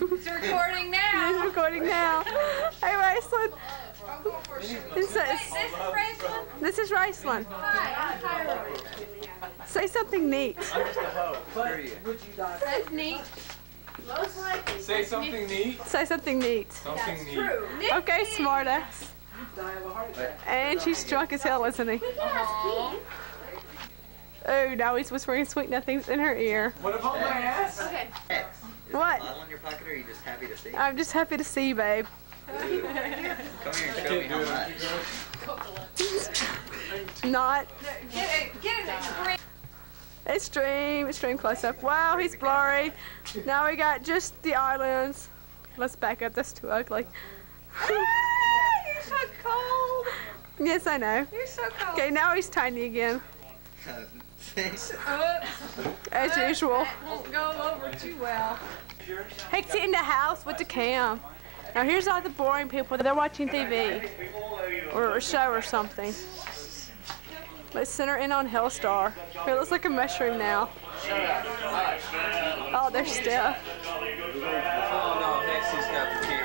It's recording now. It's recording now. Hey, Raceland. This is Raceland. Hi, I'm Tyler. Say something neat. That's neat. Most likely. Say something neat. Say something neat. Something neat. True. Okay, smartass. And she's drunk as hell, isn't he? Oh, now he's whispering sweet nothings in her ear. What about my ass? Okay. What? Bottle in your pocket, or are you just happy to see? I'm just happy to see you, babe. Come here and show me how much. Not. Get it. Extreme close up. Wow, he's blurry. Now we got just the islands. Let's back up, that's too ugly. You're so cold. Yes, I know. You're so cold. Okay, now he's tiny again. Thanks. As usual. That won't go over too well. Hex it in the house with the cam. Now here's all the boring people. They're watching TV or a show or something. Let's center in on Hellstar. It looks like a mushroom now. Oh, there's Steph.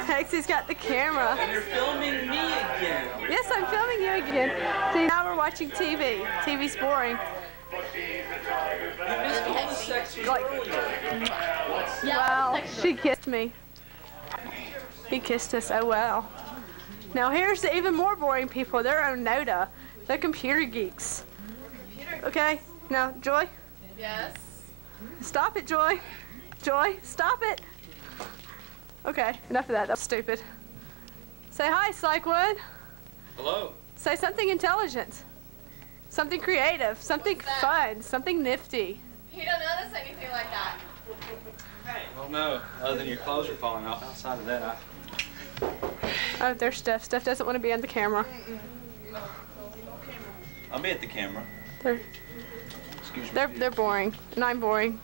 Hexy's got the camera. And you're filming me again. Yes, I'm filming you again. See, now we're watching TV. TV's boring. You missed all the sex earlier. Wow, she kissed me. He kissed us, oh well. Now here's the even more boring people. They're on Noda. They're computer geeks. Okay, now Joy. Yes. Stop it, Joy. Joy, stop it. Okay, enough of that. That's stupid. Say hi, Sykewood. Hello. Say something intelligent. Something creative. Something fun. Something nifty. He don't notice anything like that. Well, no. Other than your clothes are falling off. Outside of that, Oh, there's Steph. Steph doesn't want to be on the camera. I'll be at the camera. They're boring, and I'm boring.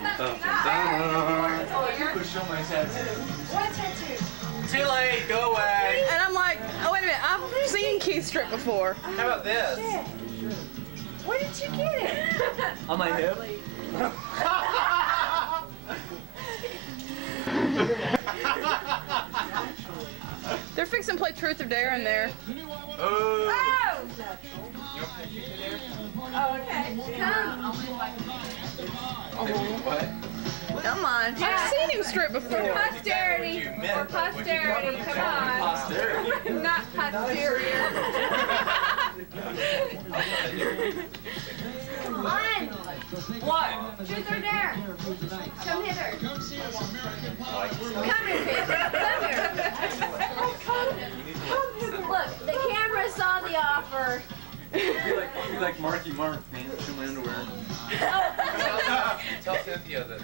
What tattoo? Too late. Go away. And I'm like, oh wait a minute, I've seen Keith strip before. How about this? Where did you get it? On my hip. They're fixing to play Truth or Dare in there. Oh. Oh, okay. Come. What? Come on. I've seen him strip before. Posterity. For posterity. Come on. Posterity. Not posterior. Come on. What? Truth or Dare. Come hither. Come here, Pete. Come here. Look, the camera saw the offer. Be like Marky Mark, man. Show my underwear. Tell Cynthia that.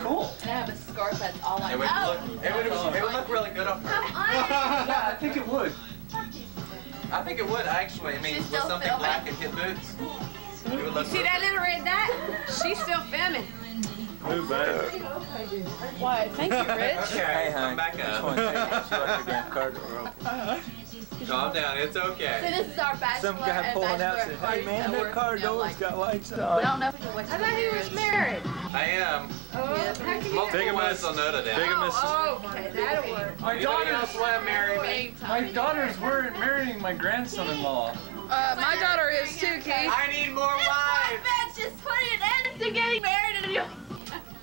Cool. And I have a scarf that's all I It would look really good on her. Come on. Yeah, I think it would. I think it would actually. I mean, She's with still something filming. black and hip boots, it would look. See that little red that? She's still filming. Move back. Why? Thank you, Rich. Okay, Hey, come hon. back up. Calm down. It's So okay. this is our bachelor Some guy and pulling out bachelorette said, party hey man, that that we're, car you know, door's like, got lights we on. don't know what I thought he was married. I am. Oh, how can you Multiple ways will know today. Oh, okay, that'll work. My Anybody else want to marry me? My daughters were marrying my grandson-in-law. My daughter is too, Keith. I need more I wives. bet just put it in to getting married and you.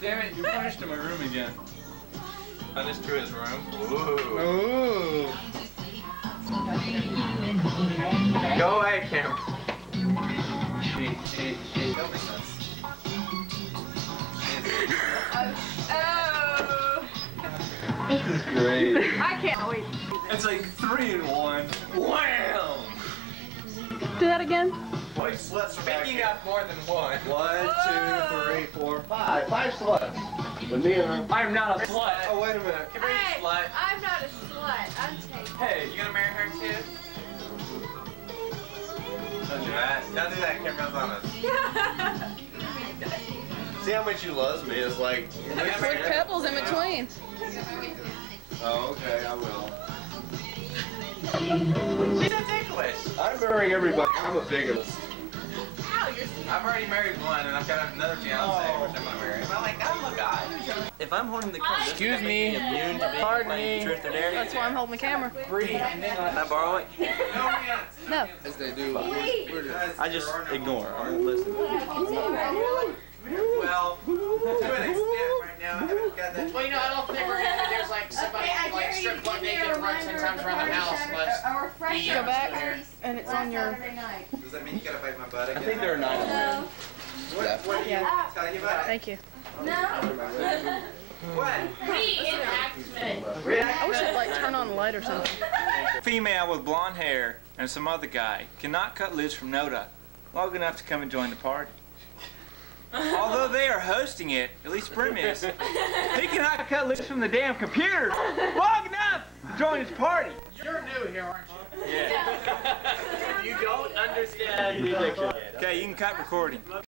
Damn it, you're punished in my room again. Punished to his room. Ooh. Ooh. Go away, Kim. Oh. This is great. I can't wait. It's like 3 in 1. Wham! Do that again. Speaking of more than one. 1, 2, 3, 4, 5. 5 sluts. With me and her. I'm not a slut. Oh, wait a minute. Come here, Hey, you slut. I'm not a slut. I'm taking. Hey, You gonna marry her too? Don't do that. Don't do that. Camera's on us. See how much you love me? It's like. With pebbles in between. Oh, okay, I will. She's a ticklish. I'm marrying everybody. I'm a bigamist. Ow, you're I've already married one, and I've got another fiance, which I'm gonna marry. if I'm holding the camera, Excuse me. immune to being playing truth or dare. That's why I'm holding the camera. Can I borrow it? No. As they do. I just ignore. I won't listen. Well, to an extent right now, I haven't got that. Well, you know, I don't think we're gonna do there's like somebody like strip club naked and run 10 times around the house unless Go back, and it's on your. Does that mean you gotta bite my butt again? I think there are 9 of them. What did you tell you about it? Thank you. What? I wish I'd like turn on the light or something. Female with blonde hair and some other guy cannot cut loose from Noda long enough to come and join the party. Although they are hosting it, at least Brim is, he cannot cut loose from the damn computer long enough to join his party. You're new here, aren't you? Yeah. You don't understand the addiction. Okay, you can cut recording.